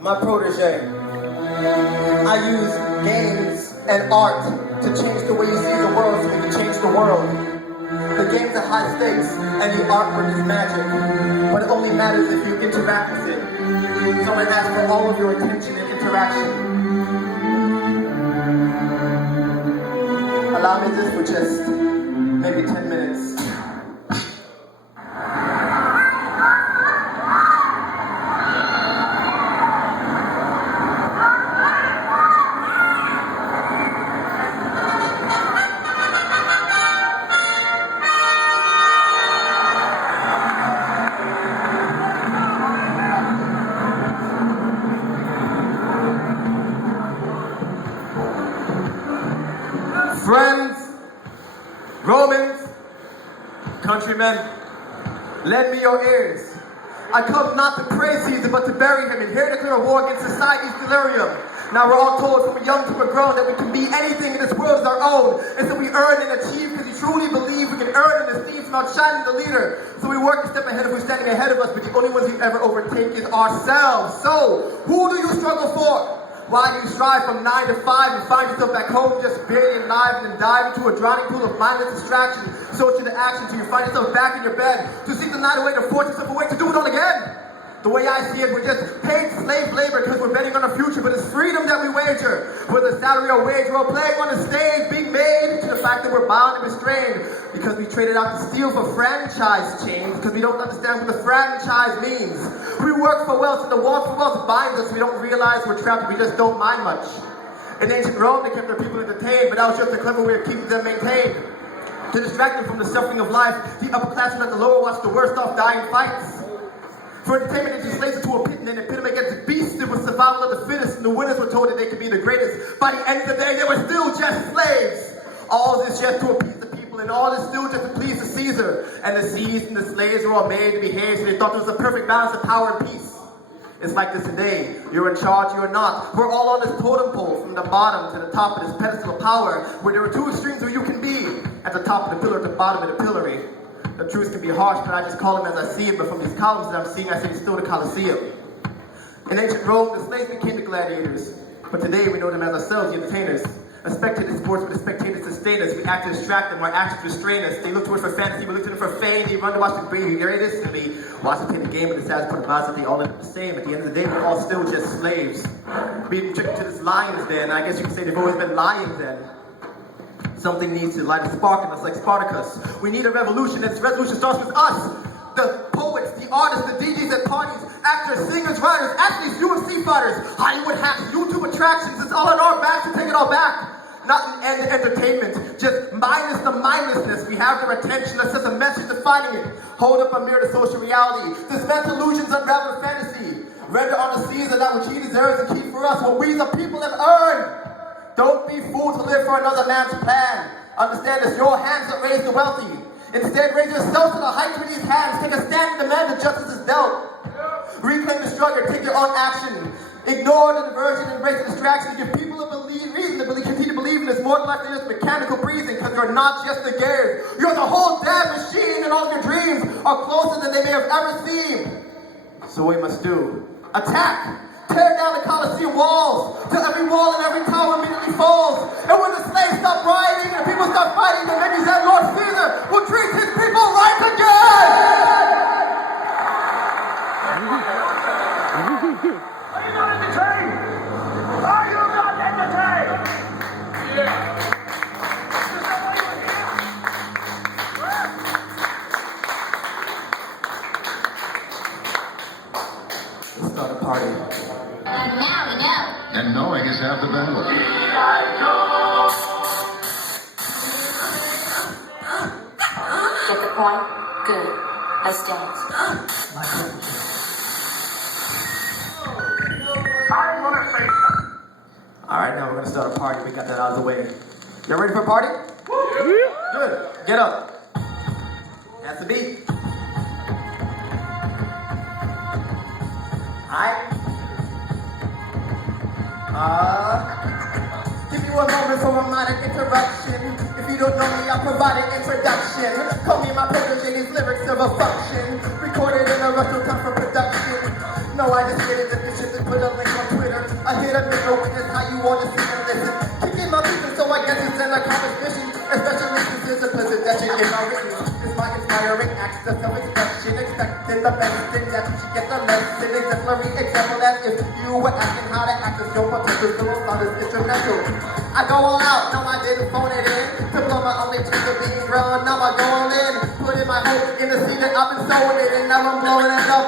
my protege. I use games and art to change the way you see the world so we can change the world. The games are high stakes and the artwork is magic, but it only matters if you interact with it. So I ask for all of your attention and interaction. Allow me this for just maybe 10 minutes. Friends, Romans, countrymen, lend me your ears. I come not to praise Caesar, but to bury him, and here to declare a war against society's delirium. Now we're all told from a young to a grown that we can be anything in this world as our own, and so we earn and achieve because we truly believe we can earn and esteem from outshining the leader. So we work a step ahead of who's standing ahead of us, but the only ones we ever overtake is ourselves. So, who do you struggle for? Why do you strive from 9 to 5 and find yourself back home just barely alive and then dive into a drowning pool of mindless distraction, social to action till you find yourself back in your bed to seek the night away to force yourself away to do it all again? The way I see it, we're just paid slave labor because we're betting on our future, but it's freedom that we wager. Whether salary or wage, we're playing on the stage, being made to the fact that we're bound and restrained because we traded out to steal for franchise chains because we don't understand what the franchise means. We work for wealth and the want for wealth binds us. We don't realize we're trapped. We just don't mind much. In ancient Rome, they kept their people entertained, but that was just a clever way of keeping them maintained. To distract them from the suffering of life, the upperclassmen at the lower watched the worst off dying fights. For entertainment, it just lays into a pit and then it pit them against the beast. It was survival of the fittest, and the winners were told that they could be the greatest. By the end of the day, they were still just slaves. All this just to appease the people, and all this still just to please the Caesar. And the seas and the slaves were all made to behave, so they thought there was a perfect balance of power and peace. It's like this today. You're in charge, you're not. We're all on this totem pole, from the bottom to the top of this pedestal of power, where there are two extremes where you can be. At the top of the pillar, at the bottom of the pillory. The truth can be harsh, but I just call them as I see it. But from these columns that I'm seeing, I say still the Colosseum. In ancient Rome, the slaves became the gladiators. But today we know them as ourselves, the entertainers. A spectator sports, but the spectators sustain us. We act to distract them, our actions restrain us. They look to us for fantasy, we look to them for fame. They run to watch the greatest. Watch them play the game, and decide to put a box that they all end up the same. At the end of the day, we're all still just slaves. Being tricked to this lion's den. I guess you could say they've always been lying then. Something needs to light a spark in us like Spartacus. We need a revolution, and this revolution starts with us. The poets, the artists, the DJs at parties, actors, singers, writers, athletes, UFC fighters, Hollywood hacks, YouTube attractions. It's all on our backs to take it all back. Not an entertainment, just minus the mindlessness. We have their attention, let's set a message defining it. Hold up a mirror to social reality. Dismantle illusions, unravel fantasy. Render on the Caesar that which he deserves and keep for us what we the people have earned. Don't be fooled to live for another man's plan. Understand it's your hands that raise the wealthy. Instead, raise yourself to the heights with these hands. Take a stand and demand that justice is dealt. Reclaim the struggle, take your own action. Ignore the diversion, embrace the distraction. Give people a reason to continue to believe in this more than life than just mechanical breathing, because you're not just the gears. You're the whole damn machine, and all of your dreams are closer than they may have ever seemed. So what we must do, attack. Tear down the Colosseum walls, till every wall and every tower immediately falls. And when the slaves stop rioting and people stop fighting, then maybe that Lord Caesar will treat his people right again! Are you not entertained? Are you not entertained? Yeah. Let's start a party. Now we know. And knowing is half the battle. Get the point? Good. Let's dance. I want to say something. Alright, now we're going to start a party. We got that out of the way. You ready for a party? Yeah. Good. Get up. That's the beat. Alright. Give me 1 moment for a minor interruption. If you don't know me, I'll provide an introduction. Call me my protege, these lyrics serve a function. Recorded in a rush, no time for production. No, I just did it, this is Put a link on Twitter. I hit a make a witness how you want to see and listen. Kicking my business, so I guess it's an accomplished mission. Especially since there's a possession in my written. It's my inspiring acts of self-expression. Expecting the best thing that you should get the lesson. Exemplary example that if you were asking how to act as your potential, the sound is instrumental. I go all out, no I didn't phone it in. To blow my only chance of being grown, now I go all in. Putting my hope in the seed that I've been sowing it, and now I'm blowing it up.